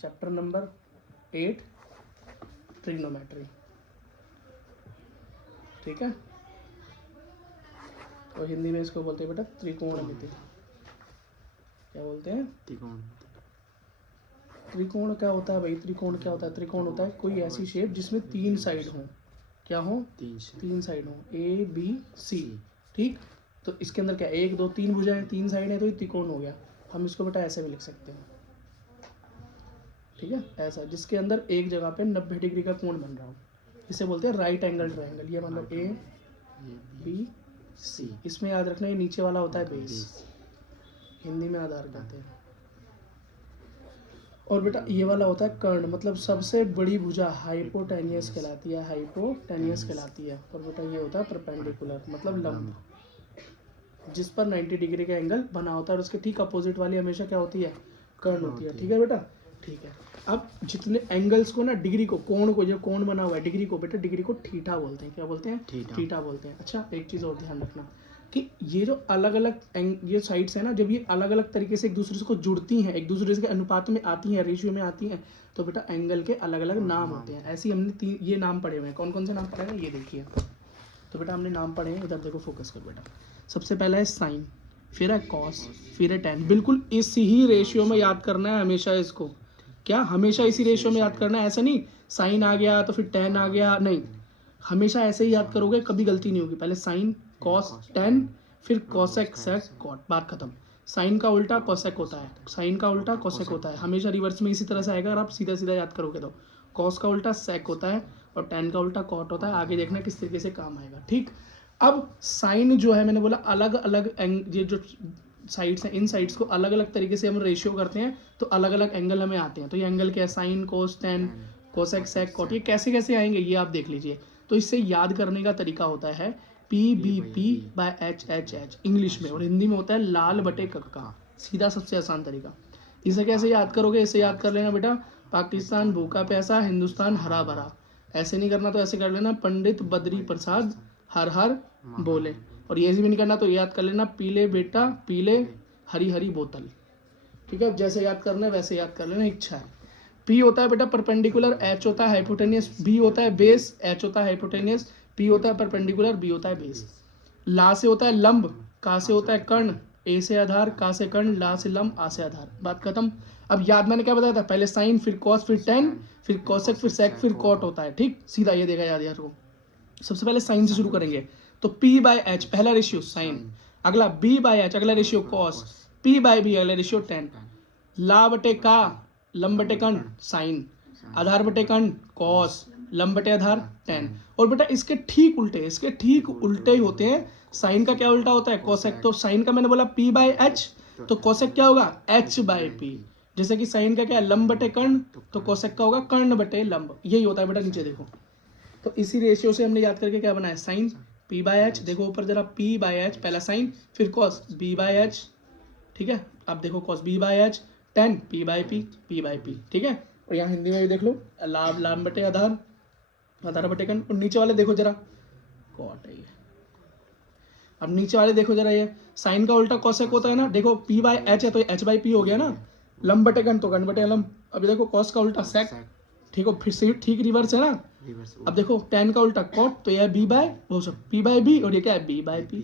Chapter number 8 trigonometry, ठीक है। और हिंदी में इसको बोलते हैं बेटा त्रिकोणमिति। क्या बोलते हैं? त्रिकोण। त्रिकोण क्या होता है भाई? त्रिकोण क्या होता है? त्रिकोण होता है कोई ऐसी शेप जिसमें 3 साइड हो। क्या हो? 3 साइड हो, ए बी सी, ठीक। तो इसके अंदर क्या 1 2 3 भुजाएं, 3 साइड है, तो ये त्रिकोण हो गया। हम इसको बेटा ऐसे भी लिख सकते हैं, ठीक है, ऐसा, जिसके अंदर एक जगह पे 90 डिग्री का कोण बन रहा हो, इसे बोलते हैं राइट एंगल ट्रायंगल। ये मतलब ए बी सी। इसमें याद रखना ये नीचे वाला होता है बेस, हिंदी में आधार कहते हैं। और बेटा ये वाला होता है कर्ण, मतलब सबसे बड़ी भुजा हाइपोटेनियस कहलाती है, हाइपोटेनियस कहलाती है। और बेटा ये होता है परपेंडिकुलर, मतलब लंब, जिस पर 90 डिग्री का एंगल बना होता है। और उसके ठीक अपोजिट वाली हमेशा क्या होती है? कर्ण होती है, ठीक है बेटा, ठीक है। अब जितने एंगल्स को ना, डिग्री को, कोण को, जो कोण बना हुआ है डिग्री को, बेटा डिग्री को थीटा बोलते हैं। क्या बोलते हैं? थीटा बोलते हैं। अच्छा एक चीज़ और ध्यान रखना कि ये जो अलग अलग ये साइड्स है ना, जब ये अलग अलग तरीके से एक दूसरे से को जुड़ती हैं, एक दूसरे के अनुपात में आती हैं, रेशियो में आती हैं, तो बेटा एंगल के अलग अलग नाम होते हैं। ऐसे ही हमने ये नाम पढ़े हुए हैं। कौन कौन से नाम पढ़े हैं ये देखिए। तो बेटा हमने नाम पढ़े हैं, इधर देखो, फोकस कर बेटा। सबसे पहला है साइन, फिर है कॉस, फिर है टेन। बिल्कुल इसी ही रेशियो में याद करना है हमेशा इसको। क्या? हमेशा इसी रेशियो में याद करना है, ऐसा नहीं साइन आ गया तो फिर टेन आ गया, नहीं, हमेशा ऐसे ही याद करोगे, कभी गलती नहीं होगी। पहले साइन कॉस टेन, फिर कॉसेक सेक कॉट, बात खत्म। साइन का उल्टा कॉसेक होता है, साइन का उल्टा कॉसेक होता है, हमेशा रिवर्स में इसी तरह से आएगा। अगर आप सीधा सीधा याद करोगे तो कॉस का उल्टा सेक होता है और टेन का उल्टा कॉट होता है। आगे देखना किस तरीके से काम आएगा, ठीक। अब साइन जो है, मैंने बोला अलग अलग ये जो साइड्स हैं, इन साइड्स को अलग अलग तरीके से हम रेशियो करते हैं, तो अलग अलग एंगल हमें आते हैं। तो ये एंगल क्या है? Sine cos tan cosec sec cot, ये कैसे कैसे आएंगे ये आप देख लीजिए। तो इससे याद करने का तरीका होता है PBP/HHH इंग्लिश में, और हिंदी में होता है लाल बटे कक्का। सीधा सबसे आसान तरीका। इसे कैसे याद करोगे? इसे याद कर लेना बेटा, पाकिस्तान भूखा प्यासा, हिंदुस्तान हरा भरा। ऐसे नहीं करना तो ऐसे कर लेना, पंडित बद्री प्रसाद हर हर बोले। और ये भी नहीं करना तो याद कर लेना, पीले बेटा पीले हरी हरी बोतल, ठीक है। जैसे याद करना है वैसे याद कर लेना, इच्छा है। पी होता है बेटा परपेंडिकुलर, एच होता है हाइपोटेनियस, बी होता है बेस, एच होता है हाइपोटेनियस, पी होता है परपेंडिकुलर, बी होता है बेस। ला से होता है लंब, का से होता है कर्ण, ए से आधार, का से कर्ण, ला से लंब, आ से आधार, बात खत्म। अब याद मैंने क्या बताया था? पहले साइन, फिर कॉस, फिर टेन, फिर कॉसेक, फिर सेक, फिर कॉट होता है, ठीक। सीधा ये देखा याद यार को। सबसे पहले साइन से शुरू करेंगे, तो P/H पहला रेशियो साइन, अगला B/H अगला रेशियो कॉस, P/B अगला रेशियो टेन, ला बटे का लंब बटे कर्ण साइन, आधार बटे कर्ण कॉस, लंब बटे आधार टेन। और बेटा इसके ठीक उल्टे, इसके ठीक उल्टे ही होते हैं। साइन का क्या उल्टा होता है? कोसेक। तो साइन का मैंने बोला P/H, तो कोसेक क्या होगा? H/P। जैसे कि साइन का क्या है? लंब बटे कर्ण, तो कोसेक का होगा कर्ण बटे लंब। यही होता है बेटा, नीचे देखो। तो इसी रेशियो से हमने याद करके क्या बनाया? साइन P/H, देखो ऊपर जरा, P/H पहला साइन, फिर कॉस B/H, ठीक है। अब देखो cos B/H, ten P/P, P/P, ठीक है। और यहाँ हिंदी में भी देख लो, लाभ लाभ बटे आधार, आधार बटे कर्ण। और नीचे वाले देखो जरा, कॉट है ये। अब नीचे वाले देखो जरा, ये साइन का उल्टा कॉसेक होता है ना, देखो P/H है तो H/P हो गया ना, लंब बटे कर्ण तो कर्ण बटे लंब। अब देखो कॉस का उल्टा सेक, ठीक हो, फिर से ठीक रिवर्स है ना। अब देखो टेन का उल्टा कॉट, तो यह P/B, और ये क्या है? B/P।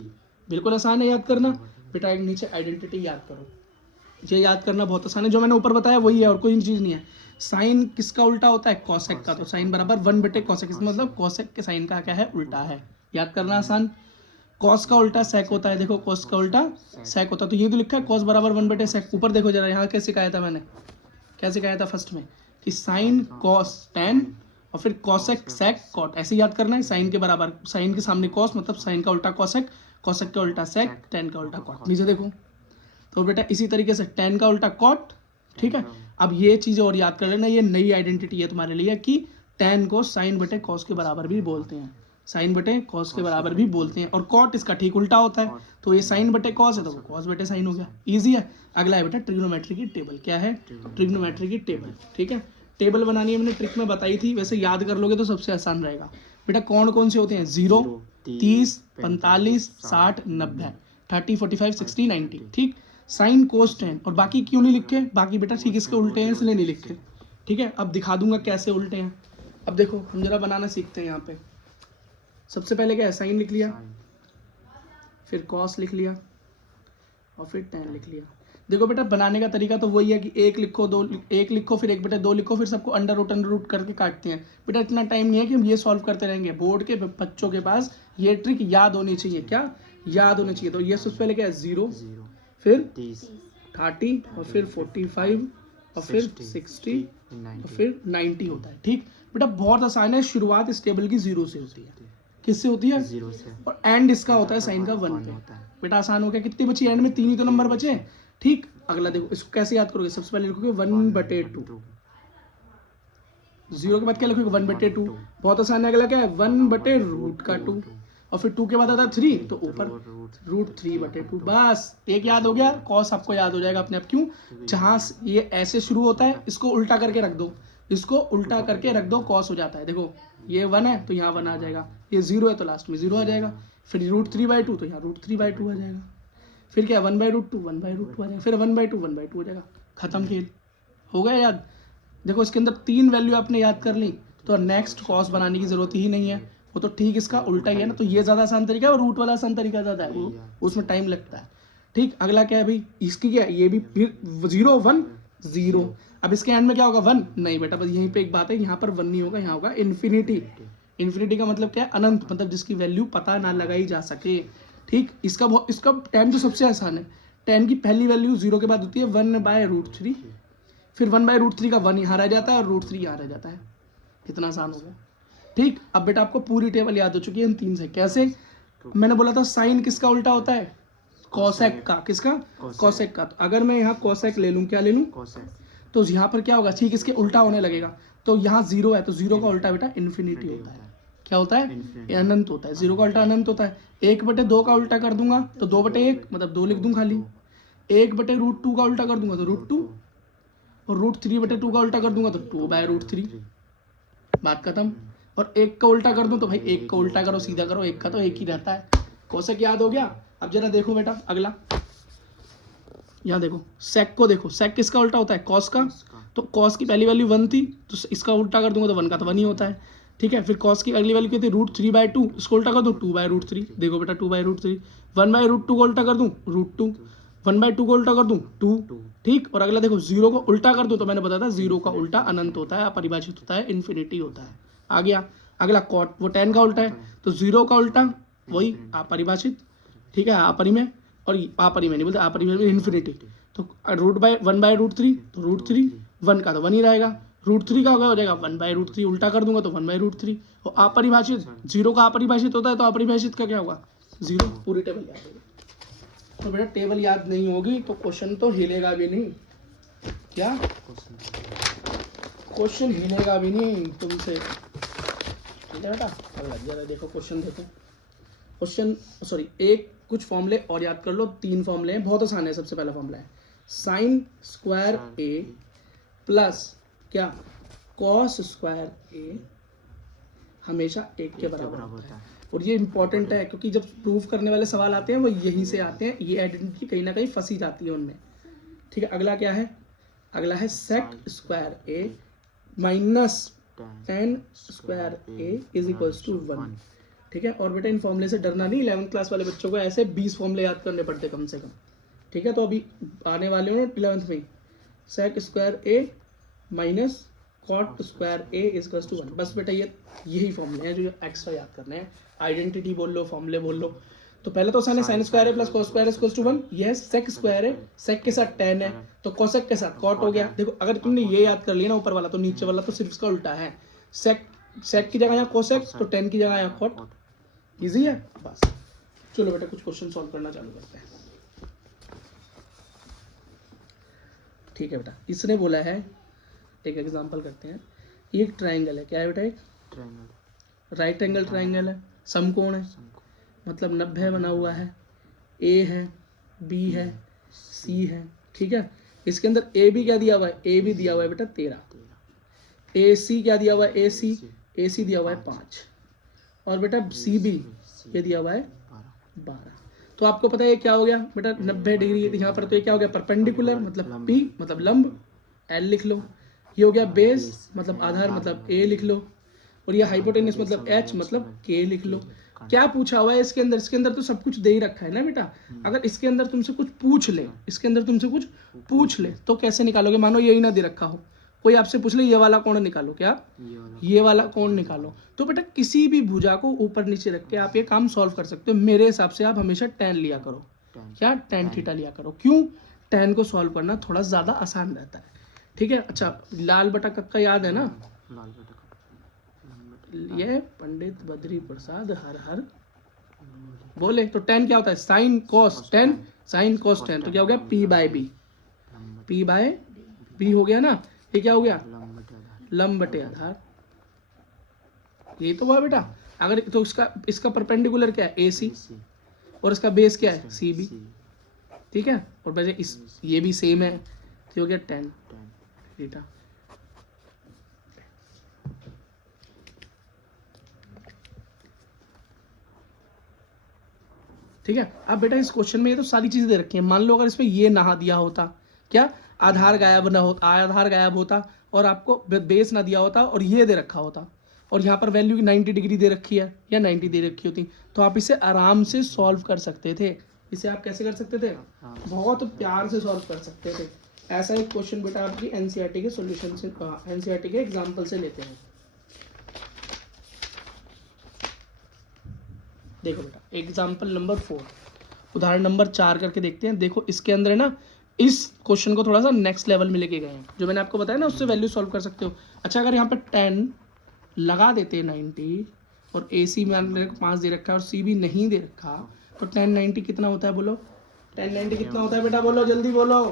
बिल्कुल आसान है याद करना बेटा। एक नीचे आइडेंटिटी याद करो, ये याद करना बहुत आसान है। जो मैंने ऊपर बताया वही है, और कोई चीज़ नहीं है। साइन किसका उल्टा होता है? कॉसेक का। तो साइन बराबर 1/cosec, इसका मतलब कॉसेक के साइन का क्या है? उल्टा है। याद करना आसान। कॉस का उल्टा सेक होता है, देखो कॉस का उल्टा सेक होता है, तो ये तो लिखा है कॉस बराबर 1/sec। ऊपर देखो जरा, यहाँ क्या सिखाया था मैंने? क्या सिखाया था फर्स्ट में? कि साइन कॉस टेन और फिर कॉसेक सेक कॉट, ऐसे याद करना है। साइन के बराबर, साइन के सामने कॉस, मतलब साइन का उल्टा कॉसेक, कॉसेक का उल्टा सेक, टेन का उल्टा कॉट। नीचे देखो, तो बेटा इसी तरीके से टेन का उल्टा कॉट, ठीक है। अब ये चीज़ और याद कर लेना, ये नई आइडेंटिटी है तुम्हारे लिए कि टेन को साइन बटे कॉस के बराबर भी बोलते हैं, साइन बटे कॉस के बराबर भी बोलते हैं। और कॉट इसका ठीक उल्टा होता है, तो ये साइन बटे कॉस है तो कॉस बटे साइन हो गया। ईजी है। अगला है बेटा ट्रिग्नोमेट्री की टेबल। क्या है? ट्रिग्नोमेट्री की टेबल, ठीक है। टेबल बनानी मैंने ट्रिक में बताई थी, वैसे याद कर लोगे तो सबसे आसान रहेगा बेटा। कौन से होते हैं? 0, 30, 45, 60, 90, 30, 45, 60, 90, ठीक। साइन कोस टेन, और बाकी क्यों नहीं लिखे? बाकी बेटा ठीक इसके उल्टे हैं इसलिए नहीं लिखे। ठीक है, अब दिखा दूंगा कैसे उल्टे हैं। अब देखो हम जरा बनाना सीखते हैं। यहाँ पे सबसे पहले क्या है, साइन लिख लिया, फिर कॉस लिख लिया और फिर tan लिख लिया। देखो बेटा बनाने का तरीका तो वही है कि एक लिखो, दो एक लिखो, फिर एक बेटा दो लिखो, फिर सबको अंडर रूट करके काटते हैं। बेटा इतना टाइम नहीं है कि हम ये सॉल्व करते रहेंगे। बोर्ड के बच्चों के पास ये ट्रिक याद होनी चाहिए। क्या याद होनी चाहिए? तो ये सबसे पहले क्या है, 0, फिर 30 और फिर 45 और फिर 60 और फिर 90 होता है। ठीक बेटा बहुत आसान है। शुरुआत इस टेबल की 0 से होती है। किससे होती है? 0 से। और एंड इसका होता है साइन का 1 पे। बेटा आसान हो गया। कितनी बची एंड में? 3 ही तो नंबर बचे। ठीक अगला देखो, इसको कैसे याद करोगे? सबसे पहले लिखोगे 1/2। 0 के बाद क्या लिखोगे? 1/2। बहुत आसान है। अगला क्या है? 1/√2 और फिर 2 के बाद आता है 3, तो ऊपर √3/2। बस एक याद हो गया। कॉस आपको याद हो जाएगा अपने आप। क्यों? जहां ये ऐसे शुरू होता है इसको उल्टा करके रख दो, इसको उल्टा करके रख दो, कॉस हो जाता है। देखो ये 1 है तो यहाँ 1 आ जाएगा, ये 0 है तो लास्ट में 0 आ जाएगा, फिर √3/2 तो यहाँ √3/2 आ जाएगा, फिर क्या 1/√2 1/√2 आ जाएगा, फिर 1/2 1/2 हो जाएगा। खत्म खेल। हो गया याद? देखो इसके अंदर 3 वैल्यू आपने याद कर ली तो नेक्स्ट कॉस बनाने की जरूरत ही नहीं है। वो तो ठीक इसका उल्टा ही है ना। तो ये ज़्यादा आसान तरीका है और रूट वाला आसान तरीका ज़्यादा है, वो उसमें टाइम लगता है। ठीक अगला क्या है भाई? इसकी क्या है? ये भी फिर 0 1 0। अब इसके एंड में क्या होगा? 1 नहीं बेटा, बस यहीं पे एक बात है, यहाँ पर 1 नहीं होगा, यहाँ होगा इन्फिनिटी। इन्फिनिटी का मतलब क्या है? अनंत, मतलब जिसकी वैल्यू पता ना लगाई जा सके। ठीक इसका tan तो सबसे आसान है। tan की पहली वैल्यू 0 के बाद होती है 1/√3, फिर 1/√3 का 1 यहाँ रह जाता है और √3 यहाँ रह जाता है। कितना आसान हो गया। ठीक अब बेटा आपको पूरी टेबल याद हो चुकी है इन 3 से। कैसे? मैंने बोला था साइन किसका उल्टा होता है? कोसेक का। किसका? कोसेक का। तो अगर मैं यहाँ कोसेक ले लूँ, क्या ले लूँ? तो यहाँ पर क्या होगा? ठीक इसके उल्टा होने लगेगा। तो यहाँ 0 है तो 0 का उल्टा बेटा इन्फिनिटी होता है। क्या होता है? ये अनंत होता है। 0 का उल्टा अनंत होता है। 1/2 का उल्टा कर दूंगा तो 2/1 मतलब 2 लिख दूं खाली। 1/√2 का उल्टा कर दूंगा तो √2 और √3/2 का उल्टा कर दूंगा तो 2/√3। बात खत्म। और 1 का उल्टा कर दूं तो भाई 1 का उल्टा करो, सीधा करो, 1 का तो 1 ही रहता है। कोसेक याद हो गया। अब जरा देखो बेटा अगला, यहाँ देखो सेक को देखो। सेक किसका उल्टा होता है? कॉस का। तो कॉस की पहली वैल्यू 1 थी तो इसका उल्टा कर दूंगा तो 1 का तो 1 ही होता है। ठीक है, फिर कॉस की अगली वैल्यू क्या थी? √3/2, इसको उल्टा कर दूं 2/√3। देखो बेटा 2/√3। 1/√2 को उल्टा कर दूं √2, 1/2 को उल्टा कर दूं 2। ठीक और अगला देखो 0 को उल्टा कर दूं तो मैंने बताया था 0 का उल्टा अनंत होता है, अपरिभाषित होता है, इन्फिनिटी होता है। आ गया। अगला कॉट, वो tan का उल्टा है तो 0 का उल्टा वही अपरिभाषित। ठीक है, अपरिमेय और अपरिमेय नहीं बोलते, अपरिमेय में इन्फिनिटी। तो 1/√3 तो √3, 1 का तो 1 ही रहेगा। √3 का हो जाएगा 1/√3, उल्टा कर दूंगा तो 1/√3। और अपरिभाषित 0 का अपरिभाषित होता है तो अपरिभाषित का क्या होगा? 0। पूरी टेबल याद होगी। तो बेटा टेबल याद नहीं होगी तो क्वेश्चन तो हिलेगा भी नहीं। क्या क्वेश्चन हिलेगा भी नहीं तुमसे। ठीक है बेटा अगला जरा देखो क्वेश्चन देखो। क्वेश्चन सॉरी एक कुछ फॉर्मूले और याद कर लो। 3 फॉर्मूले हैं, बहुत आसान है। सबसे पहला फॉर्मूला है sin स्क्वायर a प्लस क्या cos स्क्वायर a हमेशा 1 के बराबर होता है। और ये इंपॉर्टेंट है क्योंकि जब प्रूफ करने वाले सवाल आते हैं वो यहीं से आते हैं। ये आइडेंटिटी कहीं ना कहीं फंसी जाती है उनमें। ठीक है अगला क्या है? अगला है sec square a minus tan square a is equals to 1। ठीक है और बेटा इन फॉर्मूले से डरना नहीं। 11th क्लास वाले बच्चों को ऐसे 20 फॉर्मूले याद करने पड़ते कम से कम। ठीक है तो अभी आने वाले हो 11th में sec square a minus cot square a is equals to 1। बस बेटा ये यही फॉर्मूले हैं जो एक्स्ट्रा याद करने हैं। आइडेंटिटी बोल लो, फॉर्मूले बोल लो। तो पहले तो आसान है sin square a plus cos square is equals to 1। ये है sec स्क्वायर है, sec के साथ tan है तो cosec के साथ cot हो गया। देखो अगर तुमने ये याद कर लिया ना ऊपर वाला तो नीचे वाला तो सिर्फ इसका उल्टा है। sec की जगह यहाँ cosec तो tan की जगह यहाँ cot। इजी है बस। चलो बेटा कुछ क्वेश्चन सॉल्व करना चालू करते हैं। ठीक है बेटा इसने बोला है, एक एग्जांपल करते हैं। एक ट्रायंगल है, क्या है बेटा? एक ट्रायंगल, राइट एंगल ट्रायंगल है, समकोण है, मतलब 90 बना हुआ है। ए है, बी है, सी है। ठीक है इसके अंदर ए बी क्या दिया हुआ है? ए बी दिया हुआ है बेटा 13। ए सी क्या दिया हुआ है? ए सी दिया हुआ है 5 और बेटा सी बी ये दिया हुआ है 12। तो आपको पता है क्या हो गया बेटा? 90 डिग्री यहाँ पर तो ये क्या हो गया? परपेंडिकुलर मतलब P मतलब लंब, L लिख लो। ये हो गया बेस मतलब आधार मतलब ए लिख लो, और ये हाइपोटेनस मतलब एच मतलब के लिख लो। क्या पूछा हुआ है इसके अंदर? इसके अंदर तो सब कुछ दे ही रखा है ना बेटा। अगर इसके अंदर तुमसे कुछ पूछ ले, इसके अंदर तुमसे कुछ पूछ ले तो कैसे निकालोगे? मानो यही ना दे रखा हो, कोई आपसे पूछ ले ये वाला कोण निकालो, क्या ये वाला कोण निकालो, तो बेटा किसी भी भुजा को ऊपर नीचे रख के आप ये काम सॉल्व कर सकते हो। मेरे हिसाब से आप हमेशा tan लिया करो, क्या tan थीटा लिया करो। क्यों? tan को सॉल्व करना थोड़ा ज़्यादा आसान रहता है, ठीक है। अच्छा, लाल बटा कक्का याद है ना? ये पंडित बद्री प्रसाद हर हर बोले। तो tan क्या होता है? Sine cos tan, sine cos tan, तो क्या हो गया p by B, p by B हो गया ना। ये क्या हो गया? लंब बटे आधार। यही तो हुआ बेटा। अगर तो इसका परपेंडिकुलर क्या है? AC, और इसका बेस क्या है? CB, ठीक है। और वैसे ये भी सेम है, तो हो गया tan थीटा। ठीक है। अब बेटा इस क्वेश्चन में ये तो सारी चीजें दे रखी हैं। मान लो अगर इसमें ये ना दिया होता, क्या आधार गायब ना होता, आधार गायब होता, और आपको बेस ना दिया होता और ये दे रखा होता, और यहाँ पर वैल्यू 90 डिग्री दे रखी है या 90 दे रखी होती, तो आप इसे आराम से सॉल्व कर सकते थे। इसे आप कैसे कर सकते थे? बहुत प्यार से सॉल्व कर सकते थे। ऐसा एक क्वेश्चन बेटा आपकी एनसीईआरटी के सॉल्यूशन से, एनसीईआरटी के एग्जाम्पल से लेते हैं। देखो बेटा एग्जाम्पल नंबर 4, उदाहरण नंबर 4 करके देखते हैं। देखो इसके अंदर है ना, इस क्वेश्चन को थोड़ा सा नेक्स्ट लेवल में लेके गए हैं। जो मैंने आपको बताया ना, उससे वैल्यू सॉल्व कर सकते हो। अच्छा, अगर यहाँ पर 10 लगा देते हैं 90, और AC में 5 दे रखा है और CB नहीं दे रखा, तो 10 90 कितना होता है? बोलो 10 90 कितना होता है बेटा? बोलो जल्दी बोलो।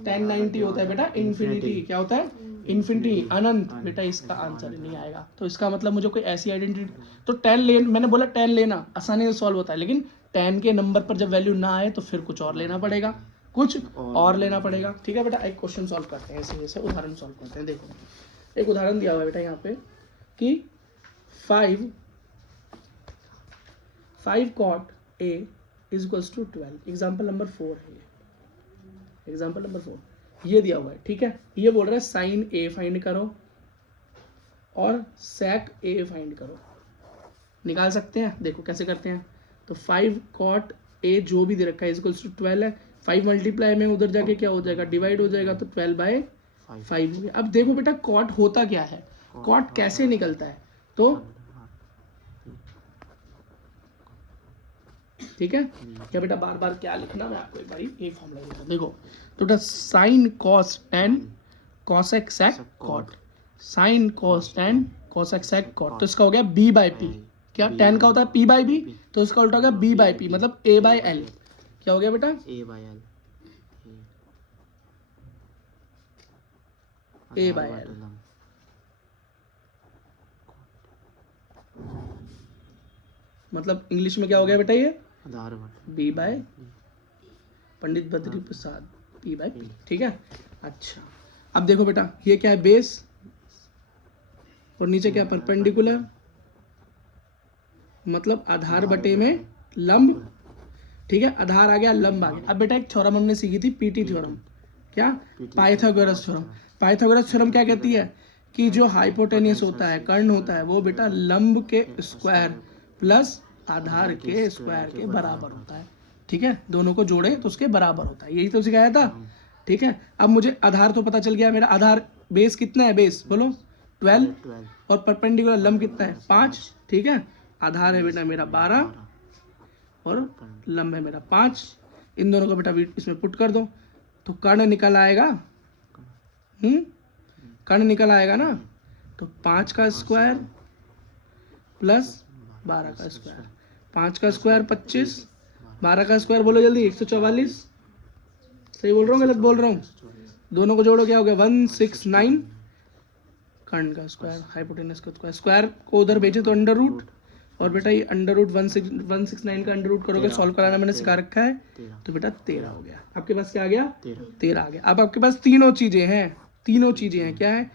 10 90 होता है बेटा इन्फिनिटी। क्या होता है? इन्फिनिटी, अनंत। बेटा इसका आंसर नहीं आएगा। तो इसका मतलब मुझे कोई ऐसी आइडेंटिटी, तो 10 मैंने बोला 10 लेना आसानी से सॉल्व होता है, लेकिन 10 के नंबर पर जब वैल्यू ना आए तो फिर कुछ और लेना पड़ेगा, कुछ और लेना पड़ेगा। ठीक है बेटा, एक क्वेश्चन सॉल्व करते हैं, ऐसे जैसे उदाहरण सॉल्व करते हैं। देखो एक उदाहरण दिया हुआ है बेटा यहाँ पे कि 5 cot A is equals to 12। Example number 4 है ये, एग्जाम्पल नंबर 4 ये दिया हुआ है, ठीक है। ये बोल रहा है साइन A फाइंड करो और सेक A फाइंड करो। निकाल सकते हैं? देखो कैसे करते हैं। तो 5 cot A जो भी दे रखा है इक्वल्स टू 12 है। 5 मल्टीप्लाई में उधर जाके क्या हो जाएगा? डिवाइड हो जाएगा, तो 12/5 हो गया। अब देखो बेटा cot होता क्या है, cot कैसे निकलता है, तो ठीक है। क्या बेटा बार बार क्या लिखना, मैं आपको एक बार एक फॉर्मूला देता हूँ। देखो तो बेटा sine cos 10 cosec sec cot, sine cos 10 cosec sec cot, तो इसका हो गया B/P। क्या 10 का होता है P/B, तो इसका उल्टा हो गया B/P, मतलब A/L। क्या हो गया बेटा? A/L, A/L। मतलब इंग्लिश में क्या हो गया बेटा? ये B/, पंडित बद्री प्रसाद P/P, ठीक है। अच्छा अब देखो बेटा ये क्या है? बेस, और नीचे क्या? परपेंडिकुलर, मतलब आधार बटे में लंब, ठीक है। आधार आ गया, लंब आ गया। अब बेटा एक थ्योरम हमने सीखी थी, पीटी थ्योरम। क्या? Pythagoras theorem. पाइथागोरस थ्योरम क्या कहती है कि जो हाइपोटेनियस होता है, कर्ण होता है, वो बेटा लंब के स्क्वायर प्लस आधार के स्क्वायर के बराबर होता है, ठीक है। दोनों को जोड़े तो उसके बराबर होता है, यही तो सिखाया था, ठीक है। अब मुझे आधार तो पता चल गया, मेरा आधार बेस कितना है? बेस बोलो 12, और परपेंडिकुलर लंब कितना है? 5, ठीक है। आधार है बेटा मेरा 12 और लंब है मेरा 5। इन दोनों को बेटा इसमें पुट कर दो, तो कर्ण निकल आएगा, कर्ण निकल आएगा ना। तो 5 का स्क्वायर प्लस 12 का स्क्वायर, 5 का स्क्वायर 25, 12 का स्क्वायर बोलो जल्दी 144। सही बोल रहा हूँ गलत बोल रहा हूँ? दोनों को जोड़ो क्या हो गया? 169। कर्ण का स्क्वायर, हाइपोटेनस का स्क्वायर, स्क्वायर को उधर भेजे तो अंडर रूट, और बेटा ये अंडर रूट 169 का अंडर रूट करोगे, सॉल्व कराना मैंने सिखा रखा है, तो बेटा 13 हो गया। आपके पास क्या आ गया? 13 आ गया। अब आपके पास तीनों चीजें हैं, तीनों चीजें हैं। क्या है?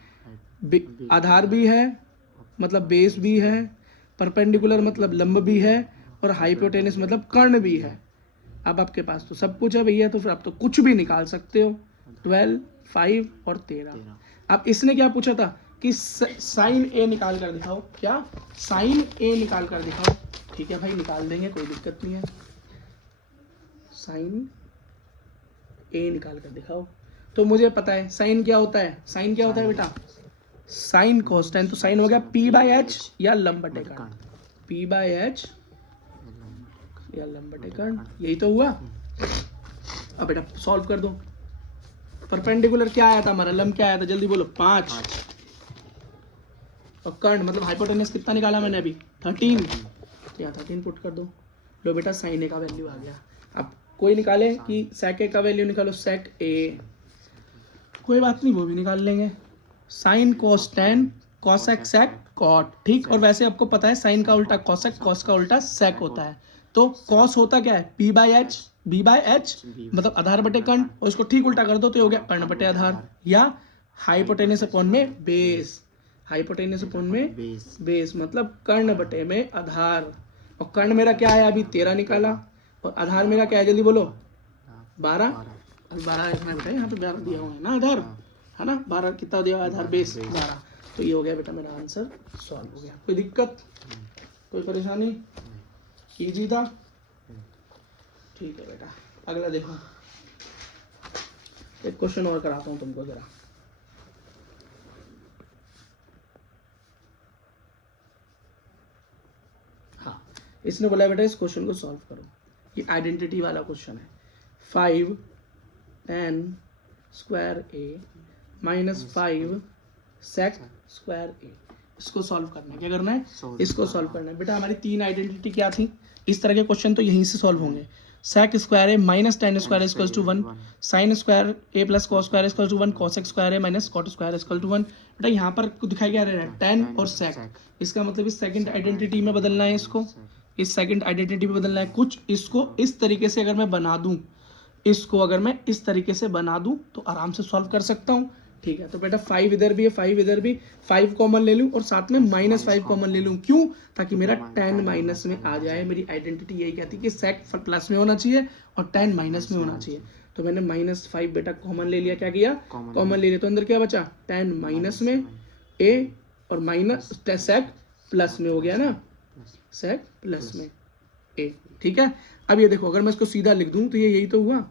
आधार भी है, मतलब बेस भी है, परपेंडिकुलर मतलब लंब भी है, और हाइपोटेनस मतलब कर्ण भी है। अब आपके पास तो सब कुछ है भैया, तो फिर आप तो कुछ भी निकाल सकते हो। 12, 5 और 13। अब इसने क्या पूछा था कि साइन ए निकाल कर दिखाओ, क्या साइन ए निकाल कर दिखाओ। ठीक है भाई, निकाल देंगे, कोई दिक्कत नहीं है। साइन ए निकाल कर दिखाओ। तो मुझे पता है साइन क्या होता है, साइन क्या होता है बेटा, साइन कोसटेन। तो साइन हो गया पी बाई एच या लंब बटे कर्ण, पी बाई एच या लंब बटे कर्ण, यही तो हुआ। अब बेटा सॉल्व कर दो। परपेंडिकुलर क्या आया था हमारा, लंब क्या आया था, जल्दी बोलो, 5। और कर्ण मतलब हाइपोटेनस कितना निकाला मैंने अभी, 13। क्या 13 पुट कर दो। लो बेटा साइन ए का वैल्यू आ गया। अब कोई निकाले कि सेक ए का वैल्यू निकालो, सेक ए, कोई बात नहीं वो भी निकाल लेंगे। Sine cos tan cosec sec cot, ठीक। और वैसे आपको पता है साइन का उल्टा कॉसेक, कॉस का उल्टा सेक होता है। तो कॉस होता क्या है, P by H, B by H मतलब आधार बटे कर्ण, और इसको ठीक उल्टा कर दो तो ये हो गया कर्ण बटे आधार, या हाइपोटेनस अपॉन में बेस, हाइपोटेनस अपॉन में बेस मतलब कर्ण बटे में आधार। और कर्ण मेरा क्या है अभी 13 निकाला, और आधार मेरा क्या है जल्दी बोलो, 12। 12 इतना बेटा यहाँ पे 12 दिया हुआ है ना आधार, है ना, 12 कितना दिया हुआ आधार, बेस 12। तो ये हो गया बेटा मेरा आंसर सॉल्व हो गया। कोई दिक्कत, कोई परेशानी, इजी था। ठीक है बेटा, अगला देखो, एक क्वेश्चन और कराता हूँ तुमको जरा। हाँ, इसने बोला बेटा इस क्वेश्चन को सॉल्व करो। ये आइडेंटिटी वाला क्वेश्चन है। 5 tan square A minus 5 sec square ए, इसको सॉल्व करना है। क्या करना है, इसको सॉल्व करना है। बेटा हमारी 3 आइडेंटिटी क्या थी, इस तरह के क्वेश्चन तो यहीं से सॉल्व होंगे। Sec square A minus tan square equal to 1, sine square A plus cos square equal to 1, cosec square A minus cot square equal to 1। बेटा यहाँ पर दिखाई क्या रहा है, टेन और सेक, इसका मतलब इस सेकंड आइडेंटिटी में बदलना है, इसको इस सेकंड आइडेंटिटी में बदलना है। कुछ इसको इस तरीके से अगर मैं बना दूं, इसको अगर मैं इस तरीके से बना दूं तो आराम से सॉल्व कर सकता हूं। ठीक है, तो बेटा 5 इधर भी है, 5 इधर भी, 5 कॉमन ले लूं और साथ में -5 कॉमन ले लूं। क्यों, ताकि मेरा 10 माइनस में आ जाए। मेरी आइडेंटिटी यही कहती है कि सेक प्लस में होना चाहिए और 10 माइनस में होना चाहिए। तो मैंने -5 बेटा कॉमन ले लिया, क्या किया, कॉमन ले लिया, तो अंदर क्या बचा, 10 माइनस में ए और माइनस सेक प्लस में हो गया ना, सेक प्लस में ए। ठीक है, अब ये देखो अगर मैं इसको सीधा लिख दूं तो ये यही तो हुआ,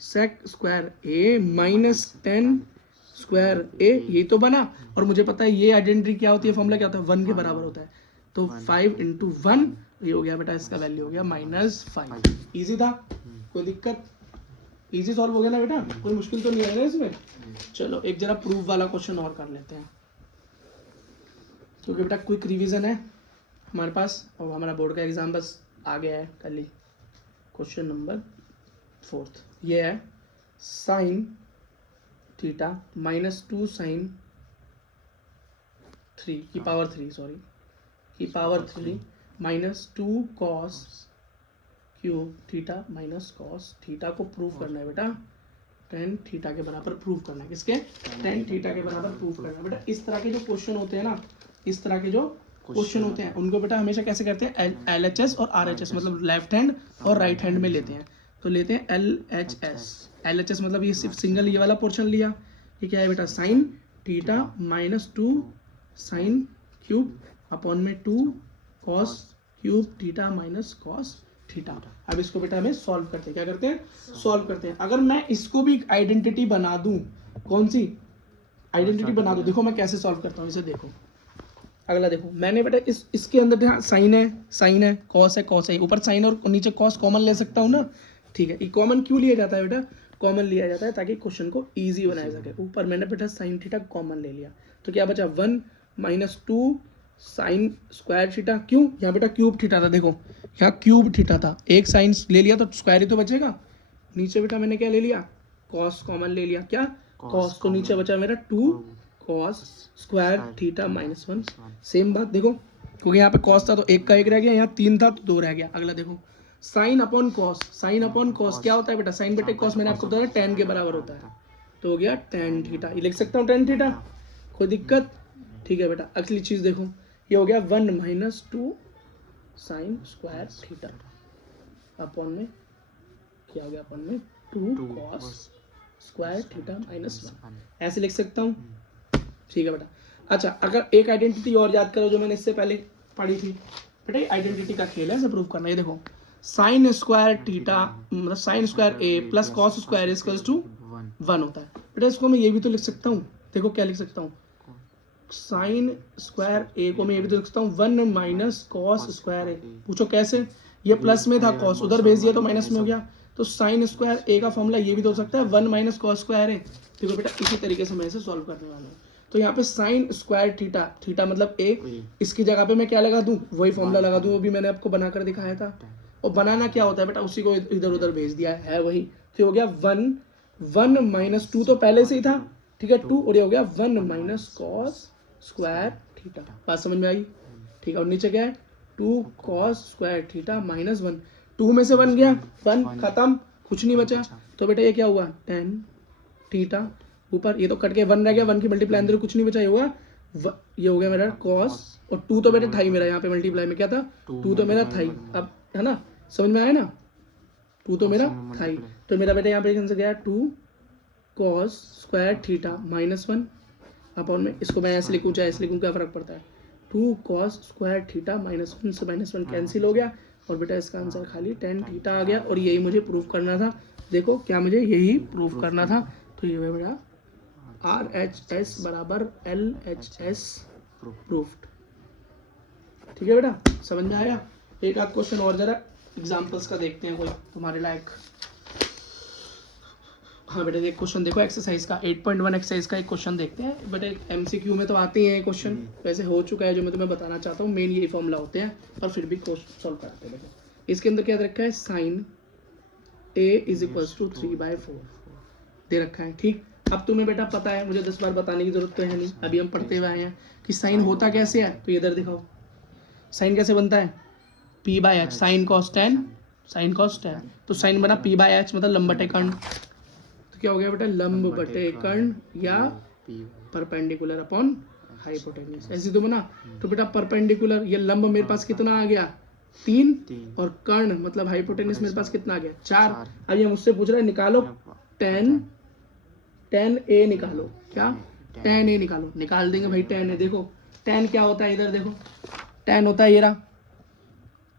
सेक स्क्वायर ए माइनस 10 स्क्वायर ए, यही तो बना। और मुझे पता है ये आइडेंटिटी क्या होती है, फॉर्मूला क्या होता है, 1 के बराबर होता है। तो 5 इंटू 1 ये हो गया बेटा, इसका वैल्यू हो गया -5। इजी था, कोई दिक्कत, इजी सॉल्व हो गया ना बेटा, कोई मुश्किल तो नहीं है ना इसमें। चलो एक जरा प्रूफ वाला क्वेश्चन और कर लेते हैं, क्योंकि बेटा क्विक रिवीजन है हमारे पास और हमारा बोर्ड का एग्जाम बस आ गया है कल ही। क्वेश्चन नंबर 4 ये है, साइन थीटा -2 साइन 3 की पावर 3 सॉरी की power 3 -2 cos cube theta minus cos theta को प्रूव करना है बेटा, tan थीटा के बराबर प्रूव करना है। किसके, tan थीटा के बराबर प्रूव करना है। बेटा इस तरह के जो क्वेश्चन होते हैं ना, इस तरह के जो क्वेश्चन होते हैं उनको बेटा हमेशा कैसे करते हैं, LHS और RHS मतलब लेफ्ट हैंड और राइट हैंड में लेते हैं। तो लेते हैं LHS, LHS मतलब ये सिर्फ सिंगल ये वाला पोर्शन लिया। ये क्या है बेटा, sine theta -2 sine cube upon में 2 cos cube theta minus cos theta. अब इसको बेटा हमें सॉल्व करते हैं, क्या करते हैं, सॉल्व करते हैं। अगर मैं इसको भी आइडेंटिटी बना दूं, कौन सी आइडेंटिटी बना दूं, देखो मैं कैसे सॉल्व करता हूँ इसे, देखो अगला देखो, मैंने बेटा इसके अंदर साइन है कॉस है, ऊपर साइन और नीचे कॉस कॉमन ले सकता हूँ ना। ठीक है, ये कॉमन क्यों लिया जाता है बेटा, कॉमन लिया जाता है ताकि क्वेश्चन को इजी बनाया सके। ऊपर मैंने बेटा साइन थीटा कॉमन ले लिया, तो क्या बचा 1 -2 साइन स्क्वायर थीटा। क्यों, यहाँ बेटा क्यूब थीटा था, देखो यहाँ क्यूब थीटा था, एक साइन ले लिया तो स्क्वायर ही तो बचेगा। नीचे बेटा मैंने क्या ले लिया, कॉस कॉमन ले लिया, क्या कॉस, तो नीचे बचा मेरा 2 कॉस स्क्वायर थीटा -1। सेम बात देखो, क्योंकि यहाँ पे कॉस था तो एक का एक रह गया, यहाँ 3 था तो 2 रह गया। अगला देखो, sine upon cos, sine upon cos क्या होता है बेटा, साइन बटे कॉस मैंने आपको बताया 10 के बराबर होता है, तो हो गया tan थीटा। ये लिख सकता हूँ tan थीटा, कोई दिक्कत। ठीक है बेटा, अगली चीज़ देखो, ये हो गया 1 -2 साइन स्क्वायर थीटा अपॉन में क्या हो गया, अपॉन में 2 कॉस स्क्वायर थीटा माइनस 1, ऐसे लिख सकता हूँ। ठीक है बेटा। अच्छा, अगर एक आइडेंटिटी और याद करो जो मैंने इससे पहले पढ़ी थी बेटा, आइडेंटिटी का खेल है, ऐसे प्रूव करना। ये देखो, साइन स्क्वायर थीटा मतलब sine square A plus cos square equals to 1 होता है बेटा। इसको मैं ये भी तो लिख सकता हूँ, देखो क्या लिख सकता हूँ, साइन स्क्वायर ए को मैं ये भी तो लिख सकता हूँ 1 माइनस कॉस स्क्वायर ए। पूछो कैसे, ये प्लस में था, कॉस उधर भेज दिया तो माइनस में हो गया। तो साइन स्क्वायर ए का फॉर्मूला ये भी तो हो सकता है 1 माइनस कॉस स्क्वायर ए। देखो बेटा, इसी तरीके से मैं इसे सॉल्व करने वाला हूँ। तो यहाँ पे साइन स्क्वायर थीटा, थीटा मतलब ए, इसकी जगह पे मैं क्या लगा दूं, वही फॉर्मूला लगा दूं, वो भी मैंने आपको बनाकर दिखाया था। और बनाना क्या होता है बेटा, उसी को इधर उधर भेज दिया है वही। तो हो गया 1 माइनस 2 तो पहले से ही था, ठीक है 2, और ये हो गया 1 माइनस कॉस स्क्वायर थीटा। बात समझ में आई? ठीक है, और नीचे क्या है 2 कॉस स्क्वायर थीटा माइनस 1, 2 में से 1 गया, 1 खत्म, कुछ नहीं बचा। तो बेटा ये क्या हुआ, tan थीटा, ऊपर ये तो कट के 1 रह गया, 1 की मल्टीप्लाई अंदर कुछ नहीं बचा, ये हुआ ये हो गया मेरा कॉस, और 2 तो बेटा था ही मेरा, यहाँ पे मल्टीप्लाई में क्या था 2 तो मेरा था ही, अब है ना, समझ में आया ना, 2 तो मेरा था ही। तो मेरा बेटा यहाँ पे आंसर गया 2 cos square theta minus 1 upon में, इसको मैं ऐसे लिखूँ चाहे ऐसे लिखूँ, क्या फर्क पड़ता है, 2 कॉस स्क्वायर थीटा माइनस 1 से माइनस 1 कैंसिल हो गया, और बेटा इसका आंसर खाली tan थीटा आ गया। और यही मुझे प्रूफ करना था, देखो क्या मुझे यही प्रूफ करना था। तो ये बेटा RHS बराबर LHS प्रूफ्ड। ठीक है बेटा, समझ में आया? एक आध क्वेश्चन और जरा एग्जांपल्स का देखते हैं कोई तुम्हारे लायक। हाँ बेटा एक क्वेश्चन देखो एक्सरसाइज का, 8.1 एक्सरसाइज का एक क्वेश्चन देखते हैं बेटा। MCQ में तो आते ही हैं क्वेश्चन, वैसे हो चुका है जो मैं तुम्हें बताना चाहता हूँ, मेन यही फॉर्मूला होते हैं, पर फिर भी सॉल्व कराते हैं। देखो इसके अंदर क्या रखा है, sine A is equals to 3/4 दे रखा है। ठीक, अब तुम्हें बेटा पता है, मुझे 10 बार बताने की जरूरत तो है नहीं, अभी हम पढ़ते हुए आए हैं कि साइन होता कैसे है। तो इधर दिखाओ, साइन कैसे बनता है, P/H, sign cos ten, sign cos ten. तो साइन बना P/H मतलब लंब बटे कर्ण। तो क्या हो गया बेटा, लंब बटे कर्ण या परपेंडिकुलर अपॉन हाइपोटेन्यूज, ऐसे तो बना। तो बेटा परपेंडिकुलर, ये लंब मेरे पास कितना आ गया 3, और कर्ण मतलब हाइपोटेन्यूज मेरे पास कितना आ गया 4। अब ये मुझसे पूछ रहा है निकालो tan A निकालो, क्या tan A निकालो, निकाल देंगे भाई tan A। देखो tan क्या होता है, इधर देखो tan होता है ये रहा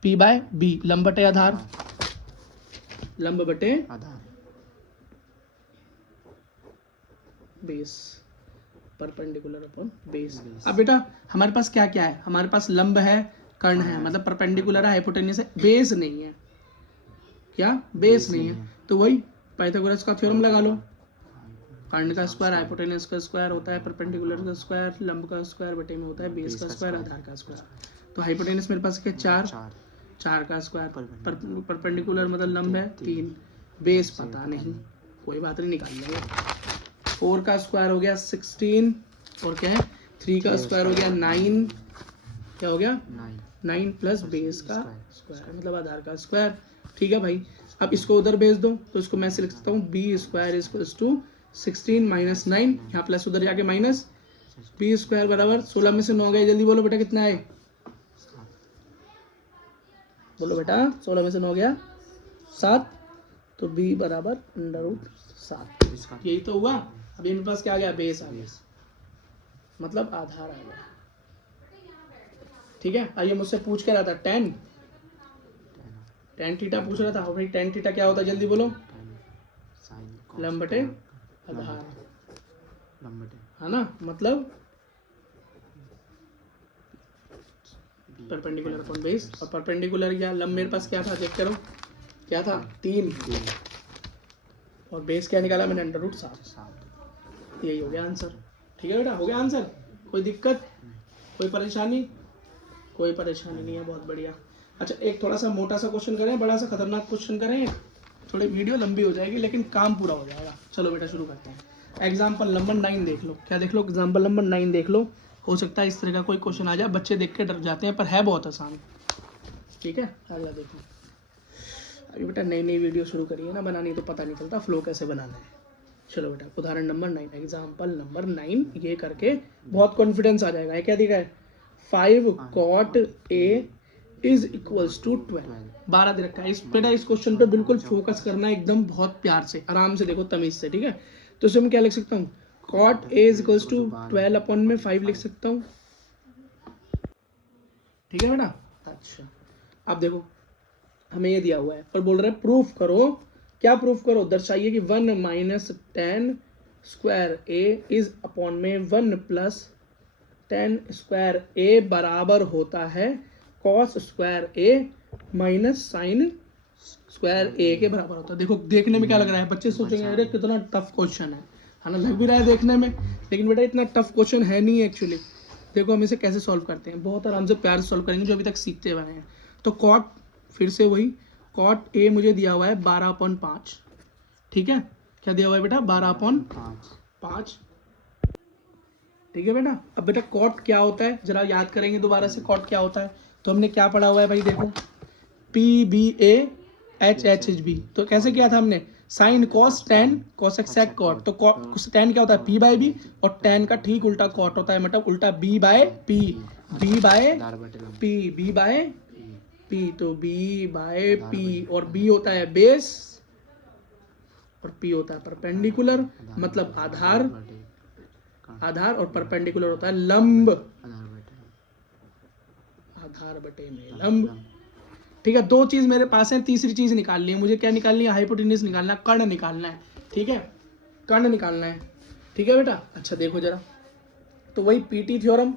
P/B, लंब बटे आधार, लंब बटे आधार, बेस, परपेंडिकुलर अपॉन बेस। अब बेटा हमारे पास क्या क्या है, हमारे पास लंब है, कर्ण है, मतलब परपेंडिकुलर है, हाइपोटेन्यूज है, बेस नहीं है, क्या बेस नहीं है। तो वही पाइथागोरस का थ्योरम लगा लो, कर्ण का स्क्वायर हाइपोटेन्यूज का स्क्वायर होता है परपेंडिकुलर का स्क्वायर, लंब का स्क्वायर बटे में होता है बेस का स्क्वायर, आधार का स्क्वायर। तो हाइपोटेन्यूज मेरे पास क्या 4 का स्क्वायर, परपेंडिकुलर मतलब लंब है 3, बेस पता नहीं, कोई बात नहीं, निकाल लेंगे। 4 का स्क्वायर हो गया 16, और क्या है 3 का स्क्वायर हो गया 9, क्या हो गया 9 प्लस बेस का स्क्वायर मतलब आधार का स्क्वायर। ठीक है भाई, अब इसको उधर भेज दो, तो इसको मैं ऐसे लिख सकता हूँ B square equals to 16 minus 9, यहाँ प्लस उधर जाके माइनस, B स्क्वायर बराबर 16 में से 9 गए, जल्दी बोलो बेटा कितना है, बोलो बेटा 16 में से 9 गया 7, तो B बराबर √7, यही तो हुआ। अब मेरे पास क्या आ गया, बेस आ गया, मतलब आधार आ गया। ठीक है, आइए मुझसे पूछ के रहा था tan थीटा पूछ रहा था, भाई tan थीटा क्या होता है जल्दी बोलो, लंब बटे आधार, है ना, मतलब परपेंडिकुलर अपॉन बेस। और परपेंडिकुलर या लंब मेरे पास क्या था, चेक करो क्या था 3, और बेस क्या निकाला मैंने √7, यही हो गया आंसर। ठीक है बेटा, हो गया आंसर, कोई दिक्कत, कोई परेशानी, कोई परेशानी नहीं है, बहुत बढ़िया। अच्छा एक थोड़ा सा मोटा सा क्वेश्चन करें, बड़ा सा खतरनाक क्वेश्चन करें, थोड़ी वीडियो लंबी हो जाएगी लेकिन काम पूरा हो जाएगा। चलो बेटा शुरू करते हैं। एग्जाम्पल नंबर 9 देख लो, क्या देख लो, एग्जाम्पल नंबर 9 देख लो, हो सकता है इस तरह का कोई क्वेश्चन आ जाए, बच्चे देख के डर जाते हैं, पर है बहुत आसान। ठीक है, आगे देखो, अभी बेटा नई नई वीडियो शुरू करी है ना बनानी, तो पता नहीं चलता फ्लो कैसे बनाना है। चलो बेटा उदाहरण नंबर 9, एग्जाम्पल नंबर 9, ये करके बहुत कॉन्फिडेंस आ जाएगा। क्या दिखा है, 5 cot A is equals to 12 दे रखा है। इस बेटा इस क्वेश्चन पे बिल्कुल फोकस करना है एकदम, बहुत प्यार से, आराम से देखो, तमीज से, ठीक है। तो इसमें क्या लिख सकता हूँ, cot A is equals to 12 upon में 5 लिख सकता हूँ, ठीक है बेटा। अच्छा अब देखो हमें ये दिया हुआ है और बोल रहा है प्रूफ करो। क्या प्रूफ करो, दर्शाइए कि 1 minus 10 square A is upon में 1 प्लस 10 स्क्वायर ए बराबर होता है cos square A minus sign square ए के बराबर होता है। देखो देखने में क्या लग रहा है, बच्चे सोचेंगे अरे कितना टफ क्वेश्चन है ना, लग भी रहा है देखने में, लेकिन बेटा इतना टफ क्वेश्चन है नहीं एक्चुअली। देखो हम इसे कैसे सॉल्व करते हैं, बहुत आराम से प्यार से सॉल्व करेंगे, जो अभी तक सीखते हुए हैं। तो कॉट, फिर से वही, कॉट ए मुझे दिया हुआ है 12/5, ठीक है। क्या दिया हुआ है बेटा, 12/5, ठीक है बेटा। अब बेटा कॉट क्या होता है जरा याद करेंगे दोबारा से, कॉट क्या होता है। तो हमने क्या पढ़ा हुआ है भाई, देखो PBA HHB, तो कैसे किया था हमने, sine cos tan cos sec cot. तो टेन क्या होता है P/B, और टेन का ठीक उल्टा कॉट होता है, मतलब उल्टा B/P, B/P, तो B/P, और B होता है बेस और P होता है परपेंडिकुलर, मतलब आधार, और परपेंडिकुलर होता है लंब, आधार बटे में लंब, ठीक है। दो चीज मेरे पास है, तीसरी चीज निकालनी है मुझे। क्या निकालनी है, हाइपोटेन्यूज निकालना है, कर्ण निकालना है, ठीक है, कर्ण निकालना है, ठीक है बेटा। अच्छा देखो जरा, तो वही पीटी थ्योरम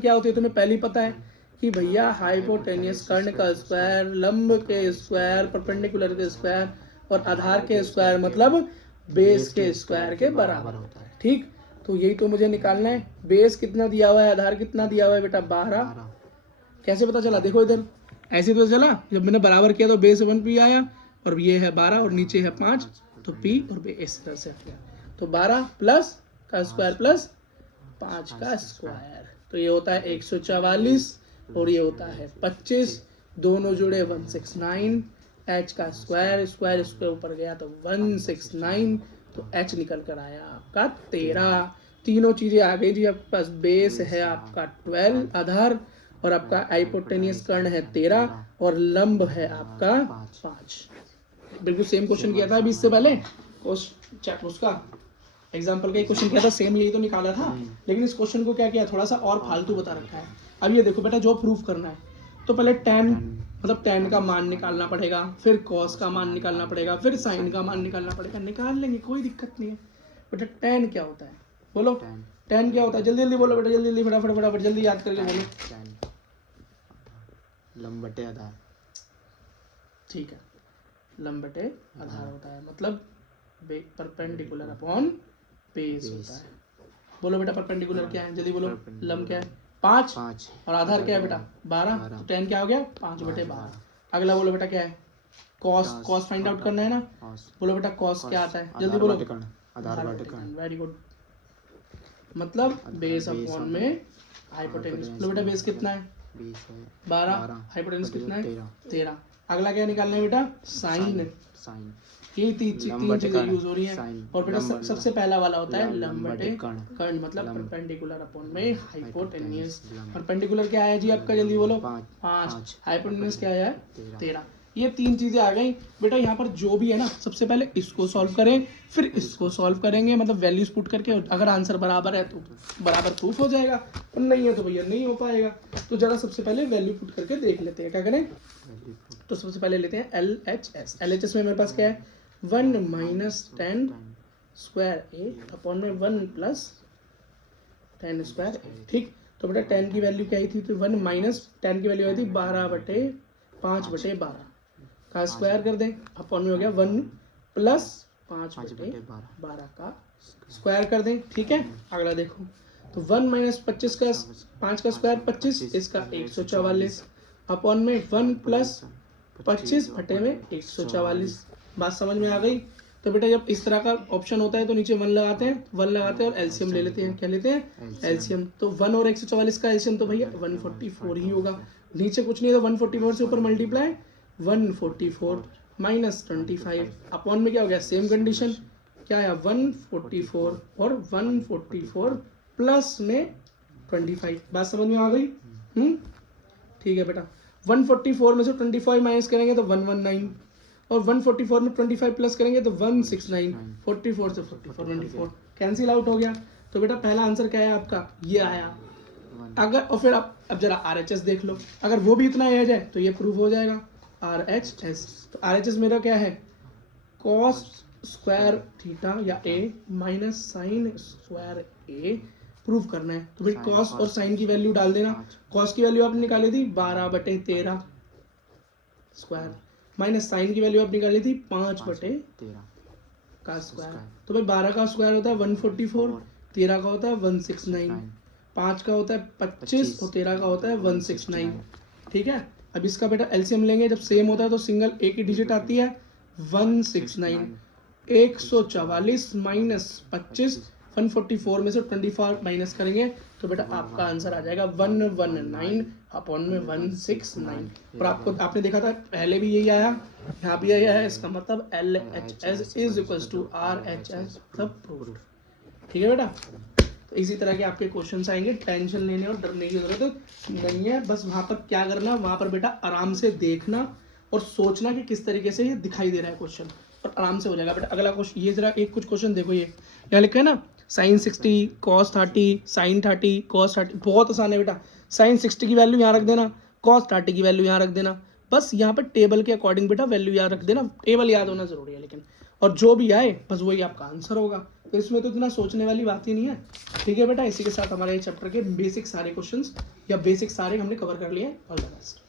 क्या होती है तुम्हें पहले ही पता है कि भैया हाइपोटेन्यूस कर्ण का स्क्वायर, लंब के स्क्वायर, परपेंडिकुलर के स्क्वायर और आधार के स्क्वायर मतलब बेस के स्क्वायर के बराबर होता है, ठीक। तो यही तो मुझे निकालना है। बेस कितना दिया हुआ है, आधार कितना दिया हुआ है बेटा 12। कैसे पता चला, देखो इधर ऐसे तो चला, जब मैंने बराबर किया तो बेस 1P आया, और ये है 12 और नीचे है 5, तो P और बेस इस तरह से हट गया। तो 12 प्लस का स्क्वायर प्लस 5 का स्क्वायर, तो ये होता है 144 और ये होता है 25, दोनों जुड़े 169, h का स्क्वायर इसके ऊपर गया तो 169, तो h निकल कर आया आपका 13। तीनों चीजें आ गई जी आपके पास, बेस है आपका 12 आधार, और आपका हाइपोटेन्यूस कर्ण है 13, और लंब है आपका 5। बिल्कुल सेम क्वेश्चन किया था अभी इससे पहले, उसका एग्जाम्पल का एक क्वेश्चन किया था, सेम यही तो निकाला था, लेकिन इस क्वेश्चन को क्या किया, थोड़ा सा और फालतू बता रखा है। अब ये देखो बेटा, जो प्रूफ करना है तो पहले tan मतलब tan का मान निकालना पड़ेगा, फिर cos का मान निकालना पड़ेगा, फिर sin का मान निकालना पड़ेगा, निकाल लेंगे कोई दिक्कत नहीं है। बेटा tan क्या होता है, बोलो tan क्या होता है, जल्दी जल्दी बोलो बेटा, जल्दी जल्दी फटाफट जल्दी याद करके बोलो। लंब बटे आधार, ठीक है, लंब बटे आधार होता है, मतलब परपेंडिकुलर अपॉन बेस होता है। बोलो बेटा परपेंडिकुलर क्या है, जल्दी बोलो। लंब क्या है 5, और आधार क्या है बेटा 12, तो tan क्या हो गया 5/12। अगला बोलो बेटा क्या है, cos फाइंड आउट करना है ना, बोलो बेटा cos क्या आता है, जल्दी बोलो। आधार बटे कर्ण, वेरी गुड, मतलब बेस अपॉन में हाइपोटेन्यूज। बोलो बेटा बेस कितना है 12, हाइपोटेन्यूज कितना है 13। अगला क्या निकालना है बेटा, साइन। ये तीन चीजें यूज हो रही हैं, और बेटा सबसे पहला वाला होता है लंब बटे कर्ण, मतलब परपेंडिकुलर अपॉन में हाइपोटेन्यूज। परपेंडिकुलर क्या है जी आपका, जल्दी बोलो 5, हाइपोटेन्यूज क्या है 13। ये तीन चीजें आ गई बेटा। यहाँ पर जो भी है ना, सबसे पहले इसको सॉल्व करें, फिर इसको सॉल्व करेंगे, मतलब वैल्यूज पुट करके, अगर आंसर बराबर है तो बराबर प्रूफ हो जाएगा, और नहीं है तो भैया नहीं हो पाएगा। तो जरा सबसे पहले वैल्यू पुट करके देख लेते हैं, क्या करें। तो सबसे पहले लेते हैं LHS में मेरे पास क्या है 1 माइनस 10 स्क्वायर ए अपॉन में 1 प्लस 10 स्क्वायर ए, ठीक। तो बेटा 10 की वैल्यू क्या आई थी, तो 1 माइनस 10 की वैल्यू आई थी 12/5/12 का स्क्वायर कर दें, अपॉन में हो गया 1 प्लस 5/12 का स्क्वायर कर दें, ठीक है। अगला देखो, तो 1 माइनस 25 का 5 का स्क्वायर 25, इसका 144 अपॉन में 1 प्लस 25/144। बात समझ में आ गई। तो बेटा जब इस तरह का ऑप्शन होता है तो नीचे 1 लगाते हैं, 1 लगाते हैं और एलसीएम ले लेते हैं। क्या लेते हैं, एलसीएम। तो 1 और 144 का एलसीएम तो भैया 144 ही होगा, नीचे कुछ नहीं है, तो 144 से ऊपर मल्टीप्लाई 144 माइनस 25 अपॉन में क्या हो गया, सेम कंडीशन क्या आया 144 और 144 प्लस में 25। बात समझ में आ गई। ठीक है बेटा। 144 में से 25 माइनस करेंगे तो 119, और 144 में 25 प्लस करेंगे तो 169, 44 से 44 24 कैंसिल आउट हो गया। तो बेटा पहला आंसर क्या है आपका, ये आया। अगर और फिर अब जरा RHS देख लो, अगर वो भी इतना आ जाए तो ये प्रूफ हो जाएगा RHS। तो RHS मेरा क्या है, कॉस स्क्वायर थीटा या A minus sine square A proof करना है। तो भाई कॉस और साइन की वैल्यू डाल देना। कॉस की वैल्यू आपने निकाली थी 12/13 स्क्वायर, माइनस साइन की वैल्यू आप निकाली थी 5/13 का स्क्वायर। तो भाई 12 का स्क्वायर होता है 144, 13 का होता है 169, 5 का होता है 25 और 13 का होता है 169। ठीक है, अब इसका बेटा एलसीएम लेंगे, जब सेम होता है तो सिंगल एक ही डिजिट आती है 169। 144 माइनस 25, 144 में से 24 माइनस करेंगे तो बेटा आपका आंसर आ जाएगा 119 अपॉन में 169। और आपने देखा था पहले भी यही आया, यहाँ भी यही आया, इसका मतलब LHS is equals to RHS सब प्रूव्ड। ठीक है बेटा, तो इसी तरह के आपके क्वेश्चंस आएंगे, टेंशन लेने और डरने की जरूरत नहीं है। बस वहाँ पर क्या करना, वहाँ पर बेटा आराम से देखना और सोचना कि किस तरीके से ये दिखाई दे रहा है क्वेश्चन, और आराम से हो जाएगा बेटा। अगला क्वेश्चन, ये जरा एक कुछ क्वेश्चन देखो, ये यहाँ लिखा है ना sin 60 cos 30 sin 30 cos 30, बहुत आसान है बेटा। sin 60 की वैल्यू यहाँ रख देना, cos 30 की वैल्यू यहाँ रख देना, बस यहाँ पर टेबल के अकॉर्डिंग बेटा वैल्यू याद रख देना। टेबल याद होना जरूरी है लेकिन, और जो भी आए बस वही आपका आंसर होगा। तो इसमें तो इतना सोचने वाली बात ही नहीं है। ठीक है बेटा, इसी के साथ हमारे चैप्टर के बेसिक सारे क्वेश्चंस या बेसिक सारे हमने कवर कर लिए। All the best.